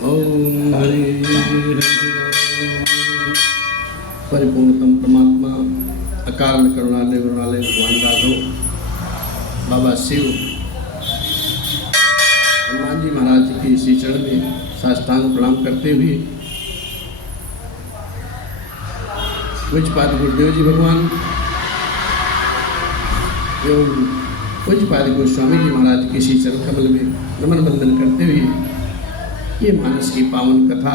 ओम हरि हरि। परिपूर्णतम परमात्मा अकारण करुणालय गुरुणालय भगवान राघव बाबा शिव हनुमान जी महाराज के श्री चरण में साष्टांग प्रणाम करते हुए पूज्यपाद गुरुदेव जी भगवान एवं पूज्यपाद गोस्वामी जी महाराज के श्री चरण कमल में नमन बंदन करते हुए ये मानस की पावन कथा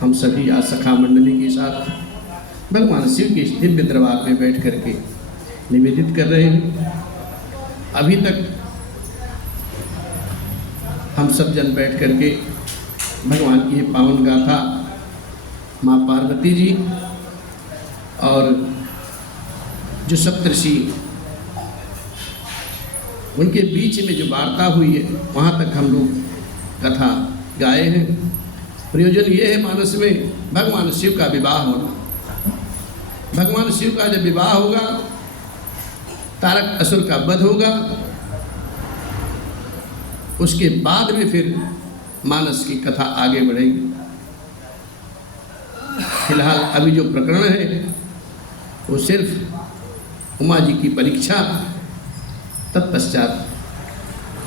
हम सभी आज सखा मंडली के साथ भगवान शिव के दिव्य दरबार में बैठ करके निवेदित कर रहे हैं। अभी तक हम सब जन बैठ करके भगवान की पावन गाथा माँ पार्वती जी और जो सप्तऋषि उनके बीच में जो वार्ता हुई है वहाँ तक हम लोग कथा गाए हैं। प्रयोजन ये है मानस में भगवान शिव का विवाह होना। भगवान शिव का जब विवाह होगा तारक असुर का वध होगा, उसके बाद में फिर मानस की कथा आगे बढ़ेगी। फिलहाल अभी जो प्रकरण है वो सिर्फ उमा जी की परीक्षा, तत्पश्चात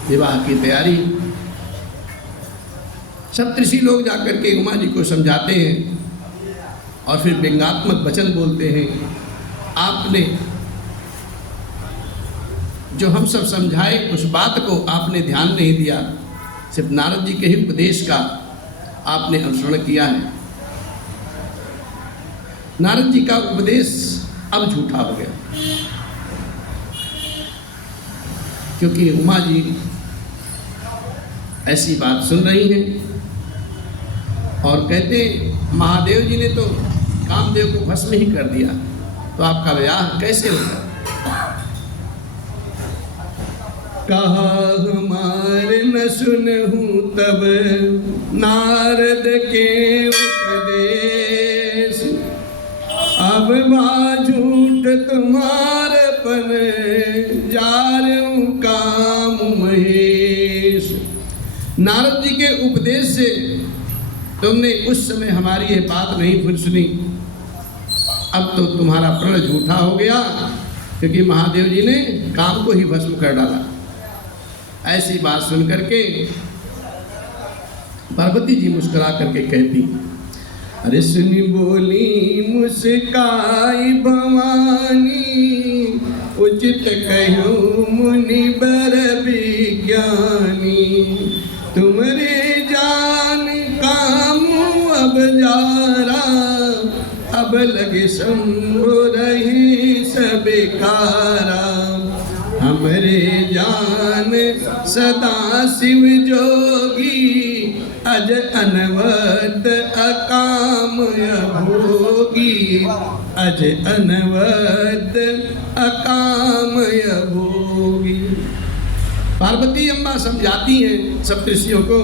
विवाह की तैयारी। सप्तऋषि लोग जाकर के उमा जी को समझाते हैं और फिर व्यंग्यात्मक वचन बोलते हैं। आपने जो हम सब समझाए उस बात को आपने ध्यान नहीं दिया, सिर्फ नारद जी के ही उपदेश का आपने अनुसरण किया है। नारद जी का उपदेश अब झूठा हो गया, क्योंकि उमा जी ऐसी बात सुन रही हैं और कहते महादेव जी ने तो कामदेव को भस्म ही कर दिया, तो आपका विवाह कैसे होगा? कहा हमार न सुनहूं तब नारद के उपदेश, अब झूठ तुम्हारे पन जारूं काम महेश। नारद जी के उपदेश से तुमने उस समय हमारी ये बात नहीं सुनी, अब तो तुम्हारा प्रण झूठा हो गया, क्योंकि महादेव जी ने काम को ही भस्म कर डाला। ऐसी बात सुन करके पार्वती जी मुस्कुरा करके कहती, अरे सुनी बोली मुस्काई भवानी, उचित कहूँ मुनि बर विज्ञानी, तुम्हारे जान काम अब जारा, अब लगे शंभु रही सबकारा, हमरे जान सदा शिव जोगी, अज अनवत अकाम भोगी, अज अनवत अकाम भोगी। पार्वती अम्मा समझाती हैं सप्तऋषियों को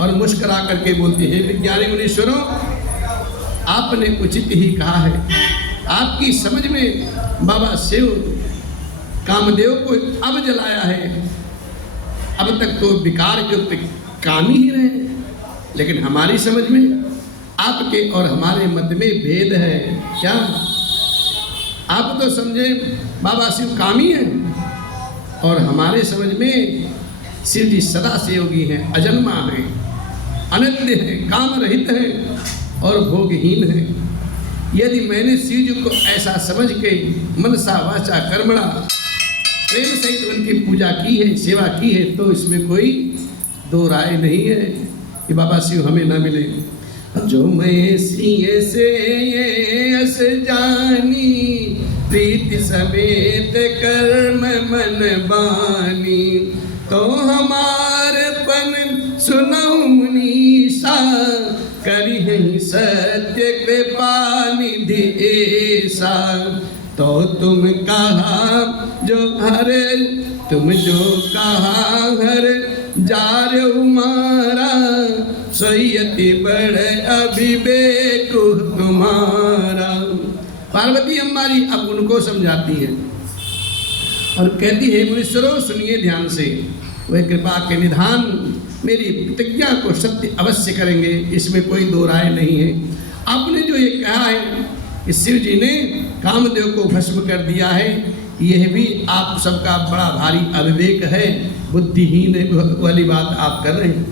और मुस्कुरा करके बोलती है, विज्ञानी मुनीश्वरों आपने उचित ही कहा है। आपकी समझ में बाबा शिव कामदेव को अब जलाया है, अब तक तो विकार युक्त काम ही रहे, लेकिन हमारी समझ में आपके और हमारे मत में भेद है। क्या आप तो समझे बाबा शिव कामी हैं और हमारे समझ में शिव जी सदा से योगी हैं, अजन्मा हैं, अनन्य हैं, काम रहित हैं और भोगहीन हैं। यदि मैंने शिव जी को ऐसा समझ के मनसा वाचा कर्मणा प्रेम सहित उनकी पूजा की है, सेवा की है, तो इसमें कोई दो राय नहीं है कि बाबा शिव हमें ना मिले। जो मैं सिंह से अस जानी, प्रीति समेत कर्म मन बानी, तो हमारे पन सुनौ मुनीसा, करी है सत्य कृपा निधि ऐसा। तो तुम कहा जो हरे, तुम जो कहा हर जारो मारा, सोयति बड़े अभिवेक तुम्हारा। पार्वती अम्मा जी अब उनको समझाती है और कहती है, मुनीश्वरों सुनिए ध्यान से, वह कृपा के निधान मेरी प्रतिज्ञा को सत्य अवश्य करेंगे, इसमें कोई दो राय नहीं है। आपने जो ये कहा है कि शिव जी ने कामदेव को भस्म कर दिया है, यह भी आप सबका बड़ा भारी अविवेक है, बुद्धिहीन वाली बात आप कर रहे हैं।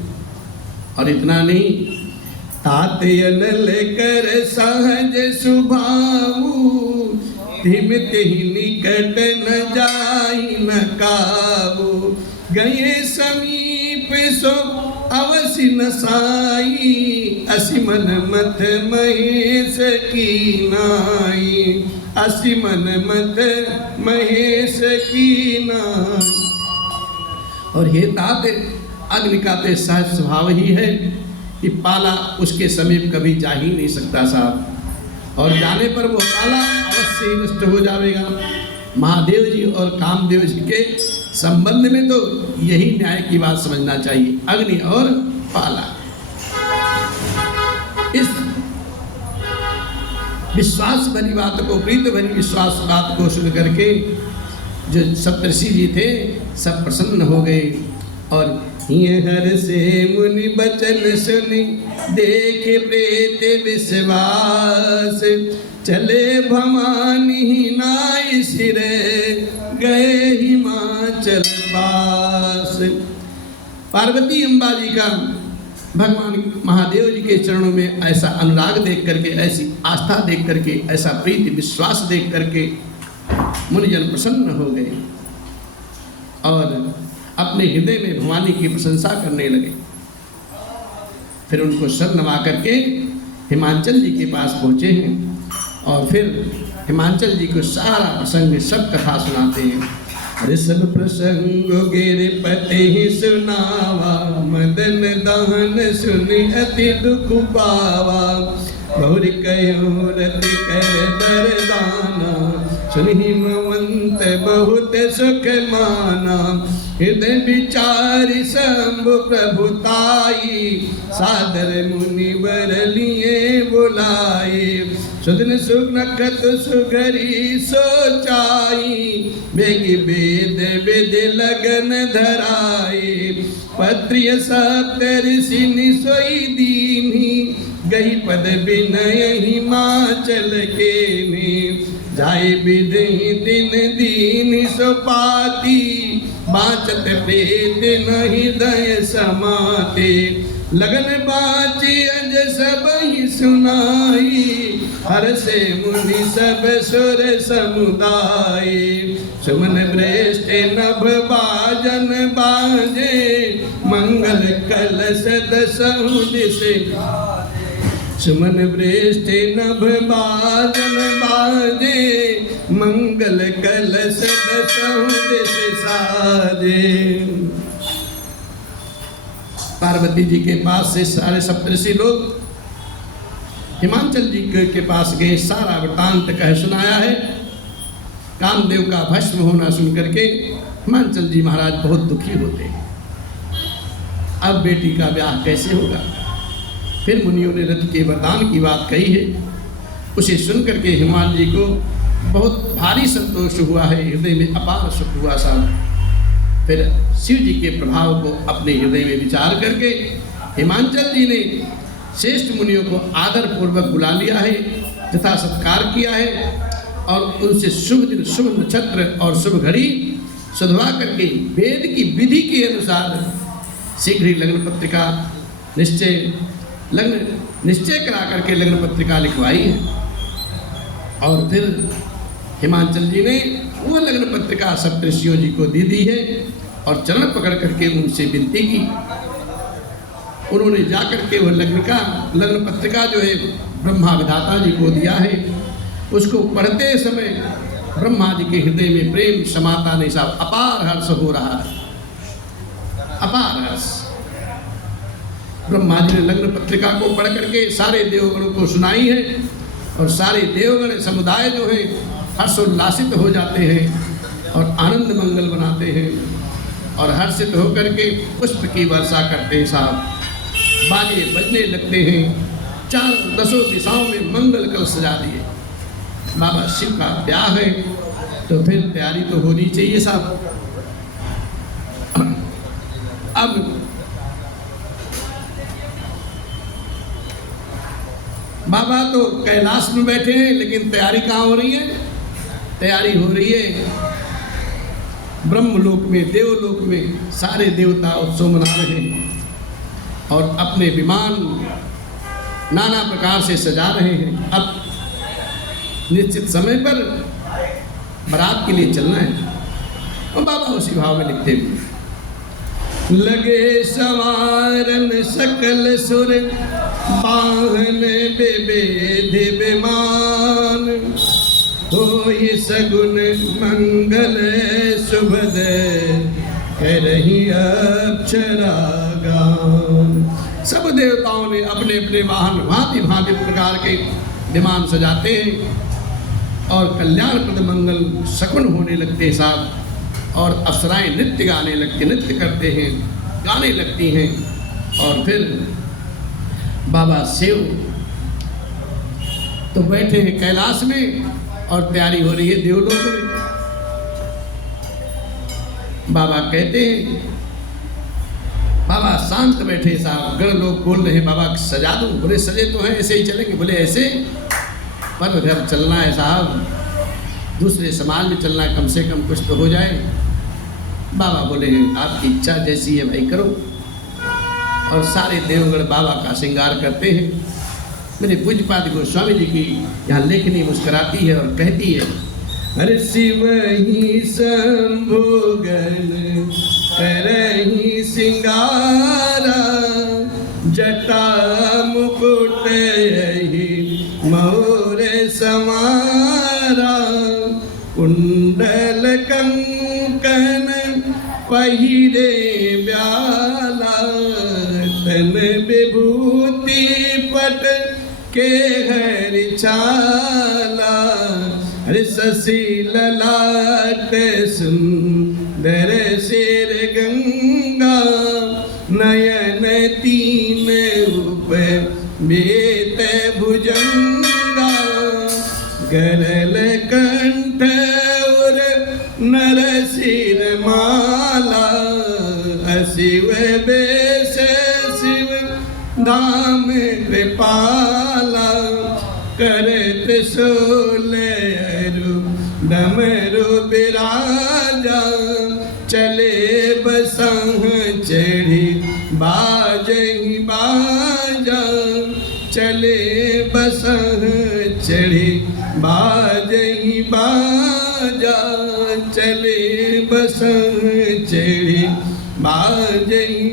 और इतना नहीं, तातयन लेकर सहज सुभाऊ, धीमत ही निकट न जाई न काबू, गए समीप सो अवसि न साई, असी मन मत महेश की नाई, असी मन मत महेश की नाई। और हे तात, अग्नि का तो सहज स्वभाव ही है कि पाला उसके समीप कभी जा ही नहीं सकता साहब, और जाने पर वो पाला अवश्य ही नष्ट हो जाएगा। महादेव जी और कामदेव जी के संबंध में तो यही न्याय की बात समझना चाहिए, अग्नि और पाला। इस विश्वास भरी बात को, प्रीत भरी विश्वास बात को सुन करके जो सप्तर्षि जी थे सब प्रसन्न हो गए, और ये हर से मुनि बचन सुनी, देखे प्रेत विश्वास, चले भवानी नाई सिरे, गए हिमाचल पास। पार्वती अम्बा जी का भगवान महादेव जी के चरणों में ऐसा अनुराग देख करके, ऐसी आस्था देख करके, ऐसा प्रीति विश्वास देख करके मुनिजन प्रसन्न हो गए और अपने हृदय में भवानी की प्रशंसा करने लगे। फिर उनको सर नवा करके हिमाचल जी के पास पहुँचे हैं, और फिर हिमाचल जी को सारा प्रसंग सब कथा सुनाते हैं। अरे सब प्रसंग गिरपति ही सुनावा, मदन दहन सुनि अति दुख पावा, बहुर कयो रति कर बरदाना, सुनि हिमवंत बहुत सुख माना, हृदय विचारि शंभु प्रभुताई, सादर मुनि वर लिए बुलाए, सुदिन सुनखत सुघरी सोचाई, बेगी वेद वेद लगन धराए, पत्रिय सप्तऋषि सोई दीनी, गई पद विनय हिमाचल के ने, जाए विधि दिन दीन सोपाती, बाचत प्रेत नहीं दय समाते, लगन बाची अज सब ही सुनाई, हर से मुनि सब सुर समुदाय, सुमन श्रेष्ठ नभ बाजन बाजे, मंगल कलश दसहु दिशे, सुमन श्रेष्ठ नभ बाजन बाजे, मंगल कलश दसहु दिशे साजे। पार्वती जी के पास से सारे सप्तऋषि लोग हिमाचल जी के पास गए, सारा वृतांत कह सुनाया है। कामदेव का भस्म होना सुन करके हिमाचल जी महाराज बहुत दुखी होते हैं। अब बेटी का ब्याह कैसे होगा? फिर मुनियों ने रथ के वरदान की बात कही है, उसे सुन करके हिमाचल जी को बहुत भारी संतोष हुआ है, हृदय में अपार सुख हुआ साहब। फिर शिव जी के प्रभाव को अपने हृदय में विचार करके हिमाचल जी ने श्रेष्ठ मुनियों को आदर पूर्वक बुला लिया है, तथा सत्कार किया है, और उनसे शुभ दिन, शुभ नक्षत्र और शुभ घड़ी सुधवा करके वेद की विधि के अनुसार शीघ्र ही लग्न पत्रिका निश्चय करा करके लग्न पत्रिका लिखवाई है। और फिर हिमाचल जी ने वो लग्न पत्रिका सप्तऋषियों जी को दे दी है, और चरण पकड़ करके उनसे विनती की। उन्होंने जाकर के वो लग्न पत्रिका जो है ब्रह्मा विधाता जी को दिया है। उसको पढ़ते समय ब्रह्मा जी के हृदय में प्रेम समाता नहीं साहब, अपार हर्ष हो रहा है, अपार हर्ष। ब्रह्मा जी ने लग्न पत्रिका को पढ़ करके सारे देवगणों को सुनाई है, और सारे देवगण समुदाय जो है हर्षोल्लासित हो जाते हैं और आनंद मंगल बनाते हैं, और हर्षित होकर के पुष्प की वर्षा करते हैं साहब। बाजे बजने लगते हैं, चारों दसों दिशाओं में मंगल कल सजा दिए। बाबा शिव का ब्याह है तो फिर तैयारी तो होनी चाहिए साहब। अब बाबा तो कैलाश में बैठे हैं, लेकिन तैयारी कहाँ हो रही है? तैयारी हो रही है ब्रह्मलोक में, देवलोक में। सारे देवता उत्सव मना रहे हैं और अपने विमान नाना प्रकार से सजा रहे हैं। अब निश्चित समय पर बारात के लिए चलना है और बाबा उसी भाव में लिखते हुए लगे सवारन सकल सुर बाहन बेबेधि विमान, हो ये सगुन मंगल सुभद करही अप्सरा गान। सब देवताओं ने अपने अपने वाहन भांति भांति प्रकार के विमान सजाते हैं और कल्याणप्रद मंगल शकुन होने लगते साहब। और अप्सराएं नृत्य गाने लगती, नृत्य करते हैं, गाने लगती हैं। और फिर बाबा शिव तो बैठे हैं कैलाश में और तैयारी हो रही है देवलोक में। बाबा कहते हैं, बाबा शांत बैठे साहब। गण लोग बोल रहे हैं बाबा सजा दूं? बोले सजे तो हैं, ऐसे ही चलेंगे। बोले ऐसे पर घर चलना है साहब, दूसरे समाज में चलना है, कम से कम कुछ तो हो जाए। बाबा बोले आपकी इच्छा जैसी है भाई करो। और सारे देवगण बाबा का श्रृंगार करते हैं। मेरे पूज्यपाद गोस्वामी जी की यहाँ लेखनी मुस्कुराती है और कहती है, अरे शिव ही शंभुगन करही सिंगारा, जटा मुकुट यही मोर समारा, कुंडल कंकन पहिरे ब्याला, तन विभूति पट के हरि छाला, अरे शशि ललाट सुंदर सिर गंगा, नयन तीन उप बेत भुजंगा, गरल कंठ उर नर सिर माला, शिव बेस शिव धाम कृपाला, करत सोलरु डमरु बिराजा, चले बसंह चढ़ी बाजही बाजा, चले बसंह चढ़ी बाजही बाजा, चले बसंह चढ़ी बाजही।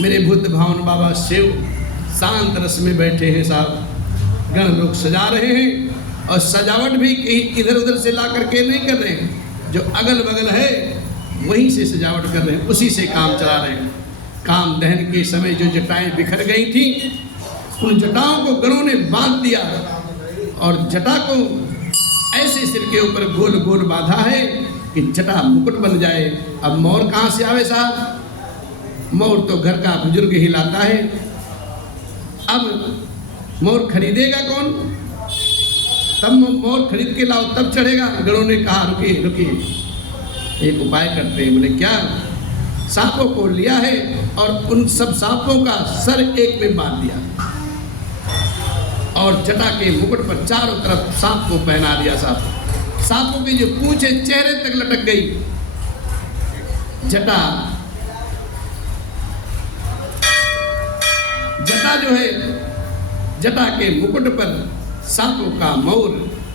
मेरे बुद्ध भावन बाबा शिव शांत रस में बैठे हैं साहब। गण लोग सजा रहे हैं और सजावट भी कहीं इधर उधर से ला करके नहीं कर रहे हैं, जो अगल बगल है वहीं से सजावट कर रहे हैं, उसी से काम चला रहे हैं। काम दहन के समय जो जटाएं बिखर गई थी, उन जटाओं को गणों ने बांध दिया और जटा को ऐसे सिर के ऊपर गोल गोल बांधा है कि जटा मुकुट बन जाए। अब मोर कहाँ से आवे साहब? मोर तो घर का बुजुर्ग ही लाता है। अब मोर खरीदेगा कौन? तब मोर खरीद के लाओ तब चढ़ेगा। गणों ने कहा रुकिए रुकिए, एक उपाय करते हैं। बोले क्या? सांपों को लिया है और उन सब सांपों का सर एक में बांध दिया और जटा के मुकुट पर चारों तरफ सांप को पहना दिया। सांपों की जो पूंछ है चेहरे तक लटक गई। जटा जो है, जटा के मुकुट पर सांपों का मौर,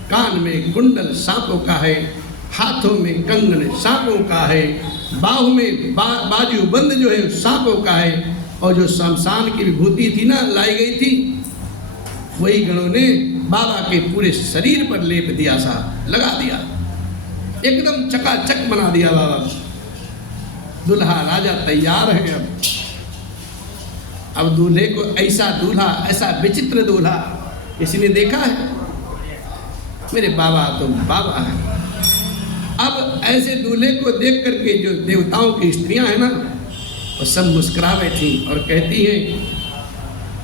कान में कुंडल सांपों का है, हाथों में कंगन सांपों का है, बाहु में बाजू बंद जो है सांपों का है, और जो शमशान की विभूति थी ना लाई गई थी, वही गणों ने बाबा के पूरे शरीर पर लेप दिया सा, लगा दिया, एकदम चकाचक बना दिया बाबा। दुल्हा राजा तैयार है। अब दूल्हे को ऐसा दूल्हा, ऐसा विचित्र दूल्हा किसी ने देखा है? मेरे बाबा तो बाबा है। अब ऐसे दूल्हे को देख करके जो देवताओं की स्त्रियां हैं ना, वो सब मुस्कुरा बैठी और कहती हैं,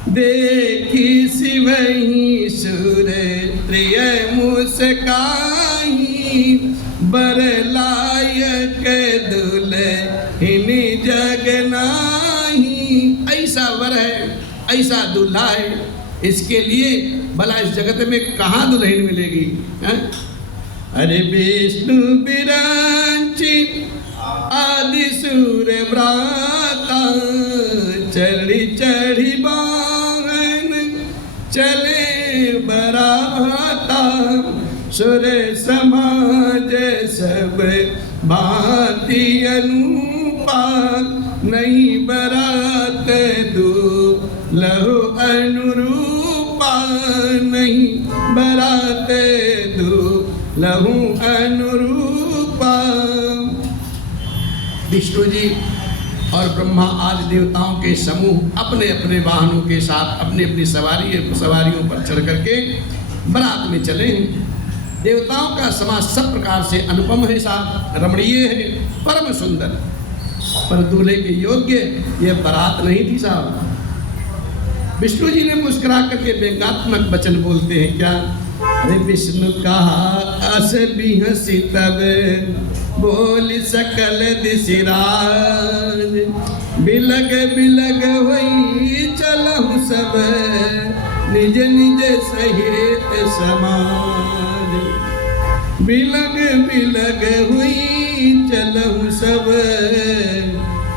देखी शिवही सुर प्रिय मुस्काई, बर लायक दुल्हन जग नाही। ऐसा वर है, ऐसा दूल्हा है इसके लिए भला इस जगत में कहाँ दुल्हन मिलेगी है? अरे विष्णु विरांची आदि सूर व्राता, चढ़ी चढ़ी वाहन चले बराता, सुर समाज सब भांति अनुपा, नहीं बरात दूल्हो अनुरूपा, नहीं बरात दूल्हो अनुरूपा। विष्णु जी और ब्रह्मा आदि देवताओं के समूह अपने अपने वाहनों के साथ अपनी अपनी सवारियों पर चढ़ करके बारात में चले। देवताओं का समाज सब प्रकार से अनुपम है साहब, रमणीय है, परम सुंदर, पर दूल्हे के योग्य यह बारात नहीं थी साहब। विष्णु जी ने मुस्कुरा करके व्यंग्यात्मक वचन बोलते हैं क्या? अरे विष्णु कहा अस भी हंसी तब बोल सकल दिशिराज, बिलग बिलग हुई चलहु सब निज निज सहित समाज, बिलग बिलग हुई चलहु सब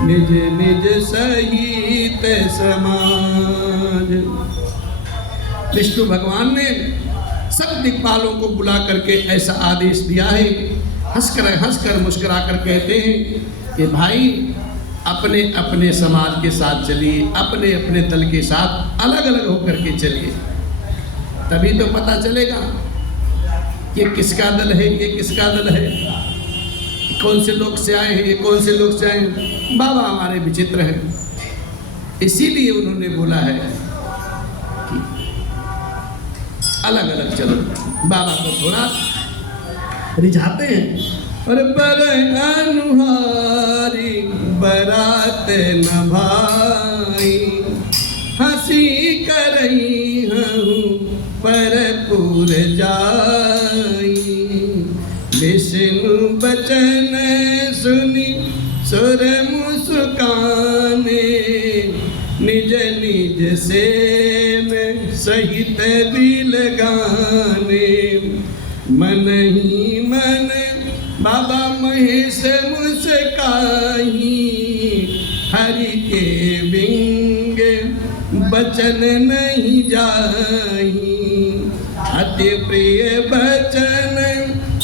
निज निज सहित समाज। विष्णु भगवान ने सब दिक्पालों को बुला करके ऐसा आदेश दिया है, हंसकर मुस्कुरा कर कहते हैं कि भाई अपने अपने समाज के साथ चलिए, अपने अपने दल के साथ अलग अलग होकर के चलिए, तभी तो पता चलेगा ये किसका दल है, ये किसका दल है, कौन से लोग से आए हैं, ये कौन से लोग से आए हैं। बाबा हमारे विचित्र हैं, इसीलिए उन्होंने बोला है कि अलग अलग चलो। बाबा को थोड़ा रिझाते हैं। और बर अनुहारी बरात न भाई, हंसी करई हूँ पर पूर जाई, विष्णु बचन सुनी सुर मुस्काने, निज निज सेन सहित दिल गाने, मन ही मन बाबा महेश मुस्काही, हरि के बिंग बचन नहीं जाही, अति प्रिय बचन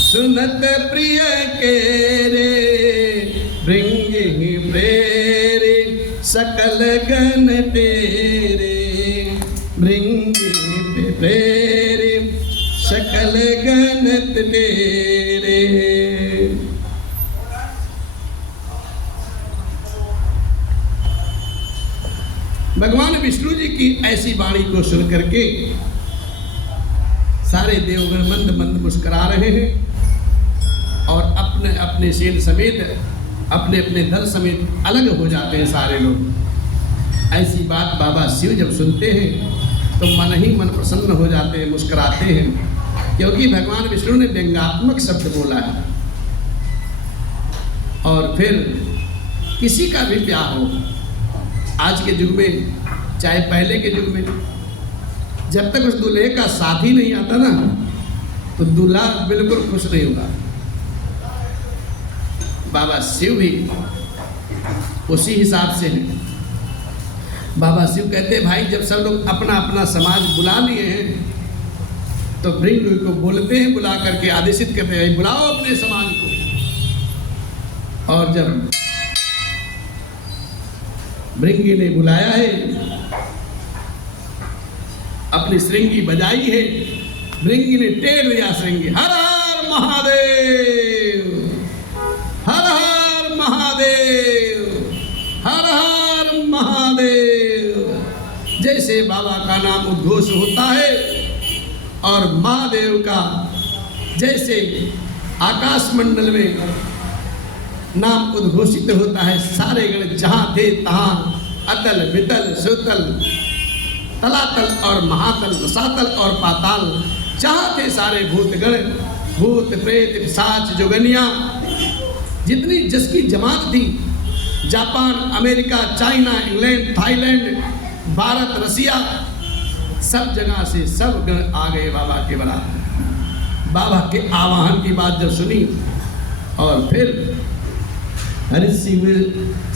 सुनत प्रिय के रे, भृंगी प्रेरे सकल गण तेरे, भृंगी प्रेरे सकल गण तेरे। भगवान विष्णु जी की ऐसी वाणी को सुन करके सारे देवगण मंद मंद मुस्कुरा रहे हैं और अपने अपने सेन समेत अपने अपने दल समेत अलग हो जाते हैं सारे लोग। ऐसी बात बाबा शिव जब सुनते हैं तो मन ही मन प्रसन्न हो जाते हैं, मुस्कुराते हैं, क्योंकि भगवान विष्णु ने व्यंग्यात्मक शब्द बोला है। और फिर किसी का भी ब्याह हो आज के युग में, चाहे पहले के युग में, जब तक उस दूल्हे का साथी नहीं आता ना तो दूल्हा बिल्कुल खुश नहीं होगा। बाबा शिव भी उसी हिसाब से है। बाबा शिव कहते हैं भाई जब सब लोग अपना अपना समाज बुला लिए हैं तो भृंग को बोलते हैं, बुला करके आदेशित करते हैं बुलाओ अपने समाज को। और जब भृंगी ने बुलाया है, अपनी श्रृंगी बजाई है, भृंगी ने टेढ़ दिया श्रृंगी, हर हर महादेव, हर हर महादेव, हर हर महादेव। जैसे बाबा का नाम उद्घोष होता है और महादेव का जैसे आकाश मंडल में नाम उद्घोषित होता है, सारे गण जहां थे तहां अतल वितल सुतल तलातल और महातल रसातल और पाताल जहां थे सारे भूतगण, भूत प्रेत पिशाच जोगनिया, जितनी जिसकी जमात थी, Japan America China England Thailand Bharat Russia, सब जगह से सब गण आ गए बाबा के बराबर। बाबा के आवाहन की बात जब सुनी और फिर हरि शिव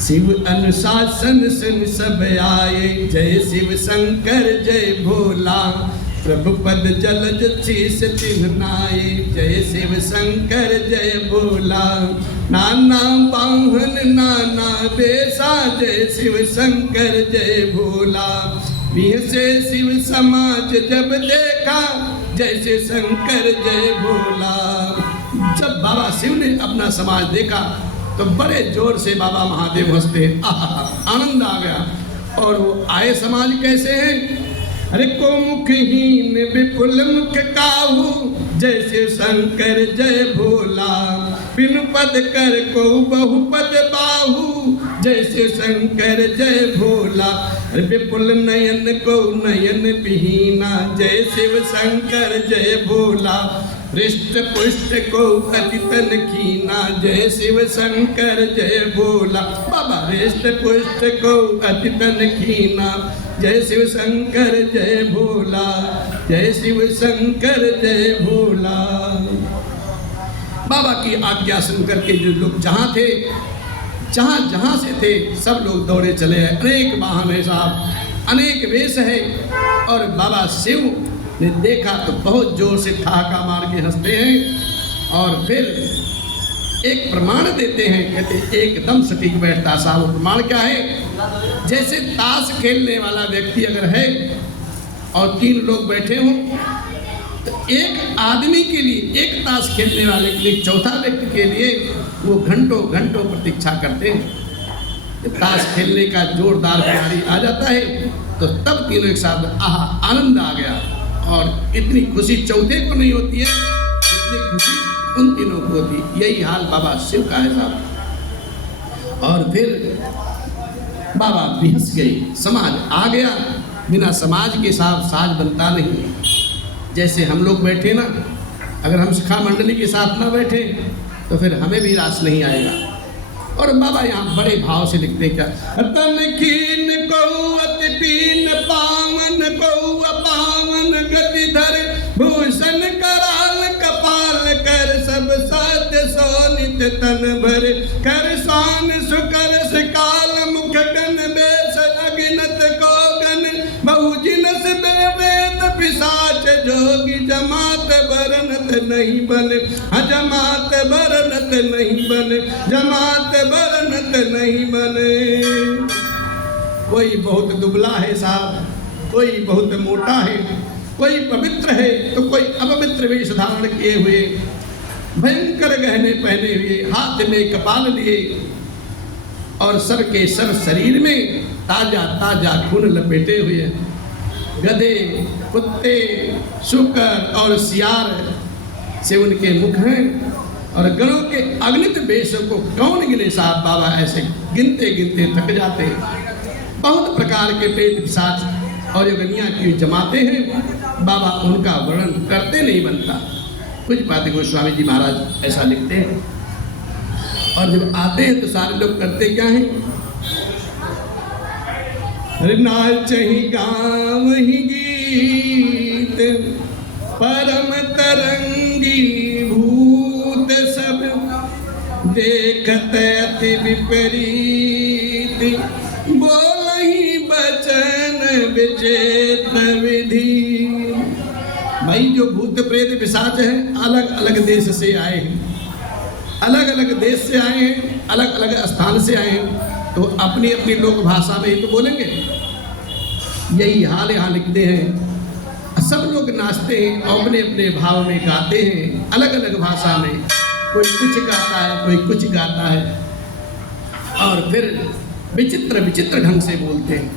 शिव अनुशासन सुन सब आए, जय शिव शंकर जय भोला, प्रभु पद जलज शीस चिन्हनाए, जय शिव शंकर जय भोला, नाना वाहन नाना बेसा, जय शिव शंकर जय भोला, से शिव समाज जब देखा, जैसे शंकर जय भोला। जब बाबा शिव ने अपना समाज देखा तो बड़े जोर से बाबा महादेव हंसते, आनंद आ गया। और वो आए समाज कैसे हैं? अरे को मुखहीन विपुल मुख काहू, जैसे शंकर जय भोला, बिन पद कर को बहुपद बाहू, जैसे शंकर जय भोला, विपुल नयन को नयन विहीना, जय शिव शंकर जय भोला, हृष्ट पुष्ट को अति तन कीना, जय शिव शंकर जय भोला, बाबा हृष्ट पुष्ट को अति तन कीना, जय शिव शंकर जय भोला, जय शिव शंकर जय भोला। बाबा की आज्ञा सुन करके जो लोग जहाँ थे, जहाँ से थे, सब लोग दौड़े चले हैं। अनेक वाहन है साहब, अनेक वेश है। और बाबा शिव ने देखा तो बहुत जोर से ठहाका मार के हंसते हैं और फिर एक प्रमाण देते हैं, कहते एकदम सटीक बैठता साहब। वो प्रमाण क्या है? जैसे ताश खेलने वाला व्यक्ति अगर है और 3 लोग बैठे हों तो एक आदमी के लिए, एक ताश खेलने वाले के लिए, चौथा व्यक्ति के लिए वो घंटों घंटों प्रतीक्षा करते हैं। ताश खेलने का जोरदार खिलाड़ी आ जाता है तो तब तीनों एक साथ आनंद आ गया। और इतनी खुशी चौथे को नहीं होती है जितनी खुशी उन तीनों को होती। यही हाल बाबा शिव का है साहब। और फिर बाबा बिहस गए, समाज आ गया। बिना समाज के साथ साज बनता नहीं। जैसे हम लोग बैठे ना, अगर हम शिखा मंडली के साथ ना बैठे तो फिर हमें भी रास नहीं आएगा। और बाबा यहाँ बड़े भाव से लिखते क्या, तन कीन को अति पीन पावन को पावन गतिधर, भूषण कराल कपाल कर सब सत्य सोनित तन भर, कर शान सुकर सकाल मुख गण बेस अगिनत को गण, बहुजिनस बेवेद पिशाच जोगी, जमात बरनत नहीं बने, जमात बरनत नहीं बने, जमात बरनत नहीं बने। कोई बहुत दुबला है साहब, कोई बहुत मोटा है, कोई पवित्र है तो कोई अपवित्र वेश धारण किए हुए, भयंकर गहने पहने हुए, हाथ में कपाल लिए और सर के सर शरीर में ताजा ताजा खून लपेटे हुए। गधे, कुत्ते, शुकर और सियार से उनके मुख हैं। और गणों के अगणित वेशों को कौन गिने साहब। बाबा ऐसे गिनते गिनते थक जाते हैं। बहुत प्रकार के प्रेत पिशाच और योगनिया की जमाते हैं, बाबा उनका वर्णन करते नहीं बनता। कुछ बातें गोस्वामी जी महाराज ऐसा लिखते हैं। और जब आते हैं तो सारे लोग करते क्या हैं, नाच ही गाँव ही गीत, परम तरंगी भूत सब, देखत अति विपरीत, बोलहि बचन विचेत विधि। भाई जो भूत प्रेत पिशाच हैं अलग अलग देश से आए हैं, अलग अलग देश से आए हैं, अलग अलग स्थान से आए हैं, तो अपनी अपनी लोक भाषा में ही तो बोलेंगे। यही हाल यहाँ लिखते हैं। सब लोग नाचते हैं और अपने अपने भाव में गाते हैं, अलग अलग भाषा में। कोई कुछ गाता है, कोई कुछ गाता है और फिर विचित्र विचित्र ढंग से बोलते हैं।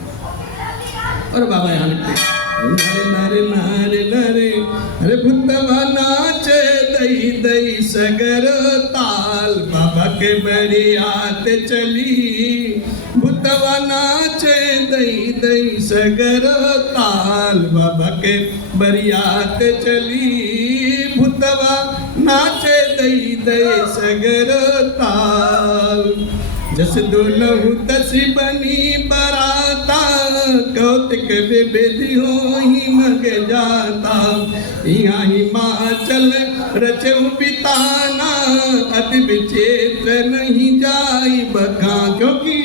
और बाबा यहाँ लिखते हैं, नरे नरे नरे अरे भुतवा नाचे दई दई सगर ताल, बाबा के बरियात चली, भुतवा नाचे दई दई सगर ताल, बाबा के बरियात चली, भुतवा नाचे दई दई सगर ताल। जस दुलहु तस बनी बराता, कौतिक विधि हो ही मग जाता। यहाँ हिमाचल रचऊ बिताना, अति विचित्र नहीं जाई बका। क्योंकि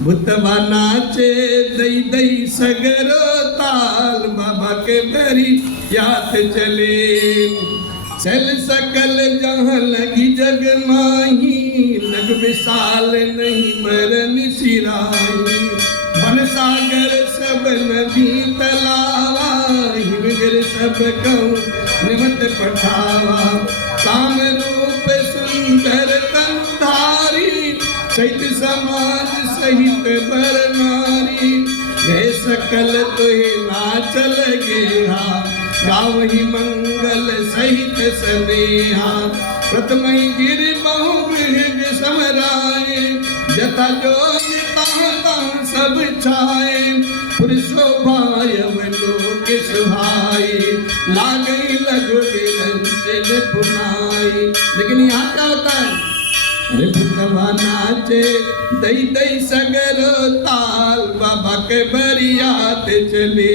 भूतवा नाचे दई दई सगरो ताल, बाबा के भरी याद चले। चल सकल जहाँ लगी जग माही, लग विशाल नहीं बरन सिराही। बन सागर सब नदी तलावा, हिमगिर सब कहूँ निमत पठावा। काम रूप सुंदर तनुधारी, सहित समाज सहित बर नारी। हे सकल तुहे नाचल गेहा, गावहि मंगल सहित स्नेहा। प्रथम गिर बहु मृग समराए, जथा जोग तहाँ सब छाए। पुरुषोभायव लोक सुहाए, लागई लघु निरंजन पुनाई। लेकिन यहाँ क्या होता है? अरे भूतवा नाचे दई दई सगरो ताल, बाबा के बरियात चले।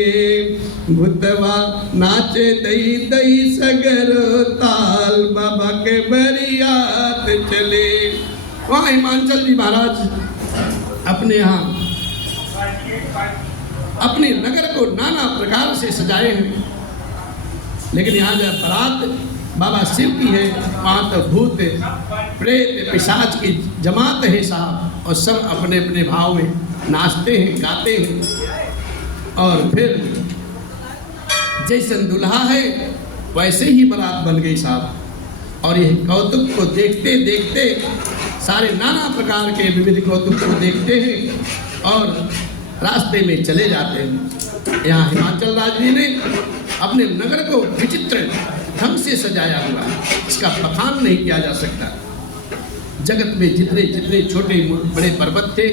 भूतवा नाचे दई दई सगरो ताल, बाबा के बरियात चले। वहाँ हिमाचल जी महाराज अपने यहाँ अपने नगर को नाना प्रकार से सजाए हैं। लेकिन यहाँ जब बारात बाबा शिव की है, वहाँ तो भूत प्रेत पिशाच की जमात है साहब, और सब अपने अपने भाव में नाचते हैं गाते हैं। और फिर जैसन दुल्हा है वैसे ही बारात बन गई साहब। और यह कौतुक को देखते देखते सारे नाना प्रकार के विविध कौतुक को देखते हैं और रास्ते में चले जाते हैं। यहाँ हिमाचल राज्य ने अपने नगर को विचित्र ढंग से सजाया हुआ, इसका बखान नहीं किया जा सकता। जगत में जितने जितने छोटे बड़े पर्वत थे,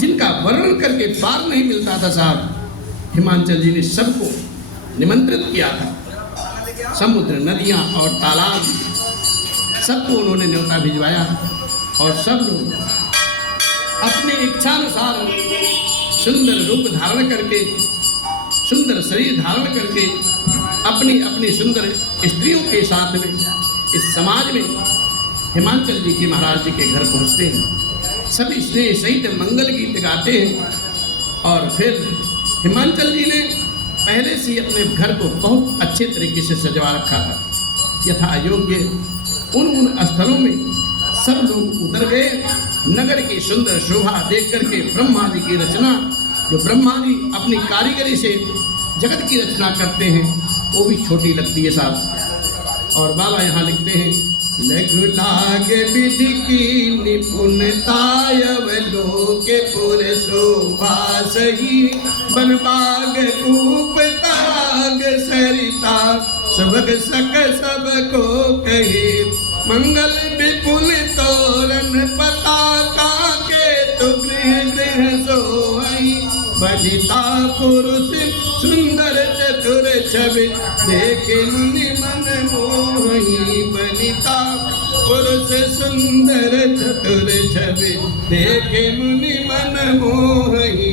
जिनका वर्णन करके पार नहीं मिलता था साहब, हिमाचल जी ने सबको निमंत्रित किया था। समुद्र, नदियाँ और तालाब सबको उन्होंने न्योता भिजवाया और सब लोग अपने इच्छानुसार सुंदर रूप धारण करके, सुंदर शरीर धारण करके अपनी अपनी सुंदर स्त्रियों के साथ में इस समाज में हिमाचल जी के महाराज जी के घर पहुँचते हैं। सभी स्नेह सहित मंगल गीत गाते हैं। और फिर हिमाचल जी ने पहले से ही अपने घर को बहुत अच्छे तरीके से सजवा रखा था। यथा योग्य उन स्थलों में सब लोग उतर गए। नगर की सुंदर शोभा देख करके ब्रह्मा जी की रचना, जो ब्रह्मा जी अपनी कारीगरी से जगत की रचना करते हैं, वो भी छोटी लगती है साहब। और बाबा यहाँ लिखते हैं, लघु लाग विधि की निपुणता, अवलोके पुर शोभा सही। बन बाग कूप तराग सरिता, सबक सक सबको कहे। मंगल विपुल तोरण पताका के, तो गृह गृह सोई। बजिता पुरुष सुंदर चतुर छवि, देखे मुनि मन मोही। बनिता पुरुष सुंदर चतुर छवि, देखे मुनि मन मोही।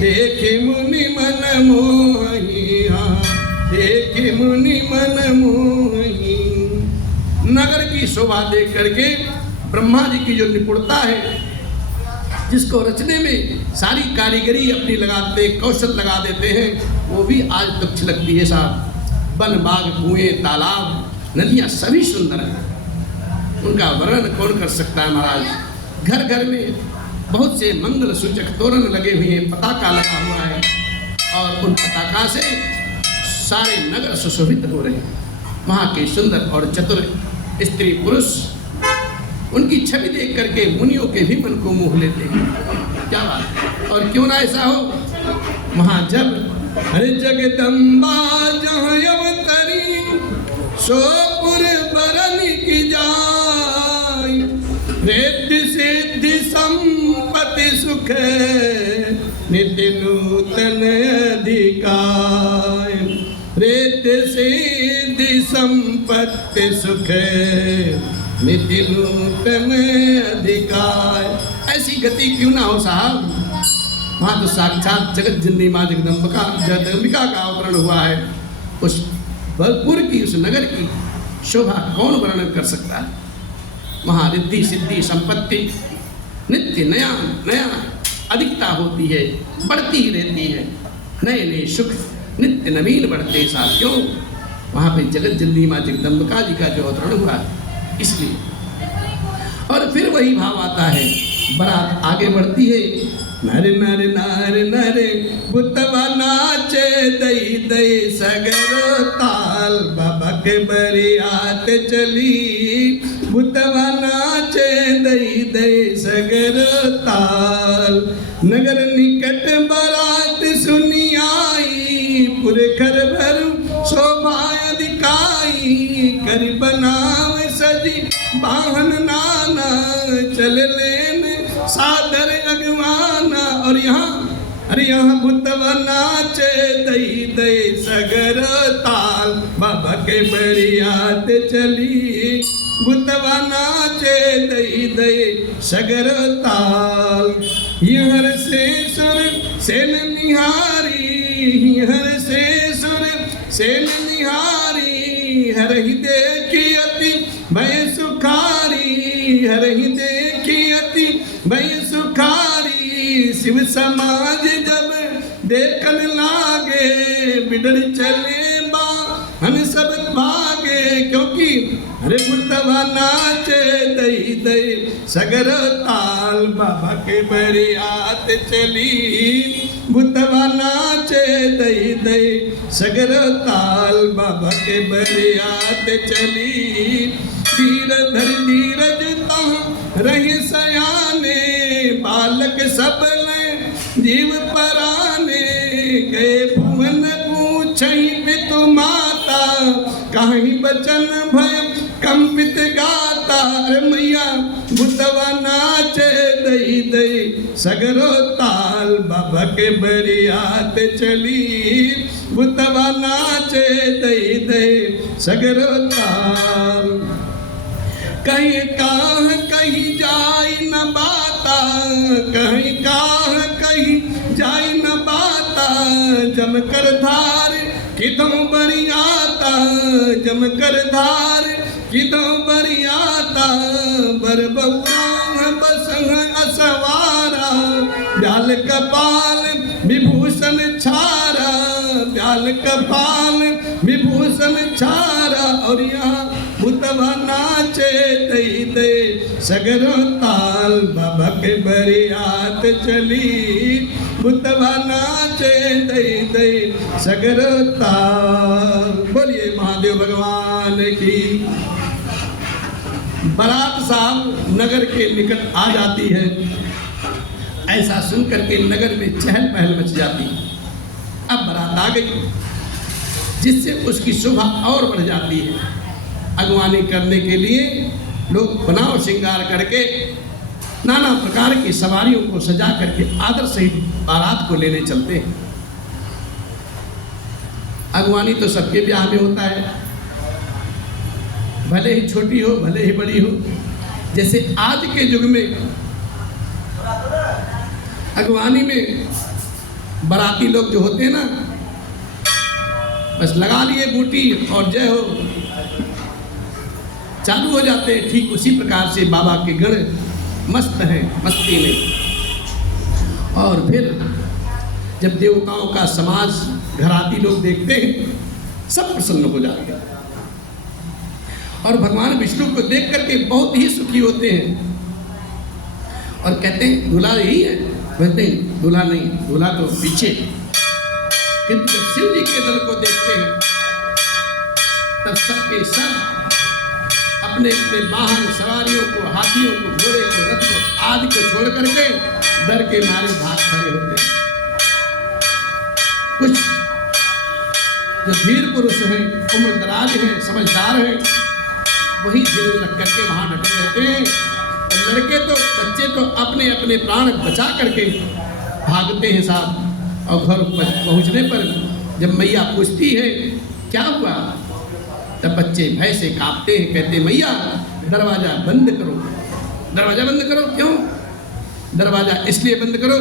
देखे मुनि मन मोही, देखे मुनि मन मोही। नगर की शोभा देख करके ब्रह्मा जी की जो निपुणता है, जिसको रचने में सारी कारीगरी अपनी लगाते, कौशल लगा देते हैं, वो भी आज तुच्छ लगती है साहब। वन बाग कुएं तालाब नदियाँ सभी सुंदर हैं, उनका वर्णन कौन कर सकता है महाराज। घर घर में बहुत से मंगल सूचक तोरण लगे हुए हैं, पताका लगा हुआ है, और उन पताका से सारे नगर सुशोभित हो रहे हैं। वहाँ के सुंदर और चतुर स्त्री पुरुष उनकी छवि देख करके मुनियों के भी मन को मोह लेते हैं। क्या बात, और क्यों ना ऐसा हो। वहाँ जब हरे जगदम्बा जहाँ अवतरी, सोपुर बरन की जाय। रिद्धि सिद्धि संपत्ति सुख, नित्य नूतन अधिकार। रिद्धि सिद्धि संपत्ति सुख, नित्य नूतन अधिकार। ऐसी गति क्यों ना हो साहब। वहां तो साक्षात जगत जननी मां जगदम्बिका का अवतरण हुआ है। उस भरपुर की, उस नगर की शोभा कौन वर्णन कर सकता है। वहां रिद्धि सिद्धि संपत्ति नित्य नया नया अधिकता होती है, बढ़ती ही रहती है। नए नए सुख नित्य नवीन बढ़ते साथियों। वहां पे जगत जननी मां जगदम्बिका जी का जो अवतरण हुआ इसलिए। और फिर वही भाव आता है, बारात आगे बढ़ती है। नरे नरे नरे नरे बुतवा नाचे दई दई सगर ताल। बाबा के बरियात चली बुतवा नाचे दई दई सगर ताल। नगर निकट बारात सुनी आई, पुरखर भर शोभा दिखाई। कर बनाव सजी वाहन नाना, चल लेन सादर अगवाना। और यहाँ बुतवा नाचे दई दई सगर ताल। बाबा के बरियात चली बुतवा नाचे दई दई सगर ताल। हर से सुर सेन निहारी, हर से सुर सेन निहारी। हर ही देखी अति भय सुखारी, हर ही देखी अति भय सुखारी। शिव समाज जब देखन लागे, बिडर चले बाहन सब भागे। क्योंकि हरे बुतवा नाचे दई दई सगर ताल। बाबा के बरियात चली बुतवा नाचे दई दई सगर ताल। बाबा के बरियात चली। धीर धर धीरज तह रही सयाने, बालक सबले जीव पराने। गए भुवन पूछई पितु माता, कहीं बचन भय कंपित गाता। अरे मैया बुतवा नाचे दई दई सगरो ताल। बाबा के बरियात चली बुतवा नाचे दई दई सगरो ताल। कहीं काह कहीं जाई न बाता, कहीं काह कहीं जाई न बाता। जम कर धार कितों बरियाता, जम कर धार कितों बरियाता। बर बउआ बसंग असवारा, ब्याल कपाल विभूषण छारा, ब्याल कपाल विभूषण छारा। और यहाँ बुतवा नाचे दई दई सगरो ताल। बाबा के बरियात चली बुतवा नाचे दई दई सगरो ताल। बोलिए महादेव भगवान की। बारात साहब नगर के निकट आ जाती है। ऐसा सुनकर के नगर में चहल पहल मच जाती। अब बारात आ गई, जिससे उसकी शोभा और बढ़ जाती है। अगवानी करने के लिए लोग बनाव श्रृंगार करके नाना प्रकार की सवारियों को सजा करके आदर सहित बारात को लेने चलते हैं। अगवानी तो सबके ब्याह में होता है, भले ही छोटी हो भले ही बड़ी हो। जैसे आज के युग में अगवानी में बाराती लोग जो होते हैं ना, बस लगा लिए बूटी और जय हो, चालू हो जाते हैं। ठीक उसी प्रकार से बाबा के गण मस्त हैं मस्ती में। और फिर जब देवताओं का समाज घराती लोग देखते हैं, सब प्रसन्न हो जाते हैं और भगवान विष्णु को देख करके बहुत ही सुखी होते हैं। और कहते हैं दूल्हा यही है। कहते हैं दूल्हा नहीं, दूल्हा तो पीछे। किंतु जब शिव जी के दल को देखते हैं तब सबके सब अपने अपने वाहन सवारियों को, हाथियों को, घोड़े को, रथ को आदि को छोड़ करके डर के मारे भाग खड़े होते हैं। कुछ जो धीर पुरुष हैं, उम्र दराज हैं, समझदार हैं, वही धीरे रख करके वहां डटे रहते हैं। और लड़के तो बच्चे तो अपने अपने प्राण बचा करके भागते हैं साहब। और घर पहुंचने पर जब मैया पूछती है क्या हुआ, तब बच्चे भय से कांपते हैं। कहते मैया दरवाजा बंद करो। दरवाजा बंद करो, क्यों? दरवाजा इसलिए बंद करो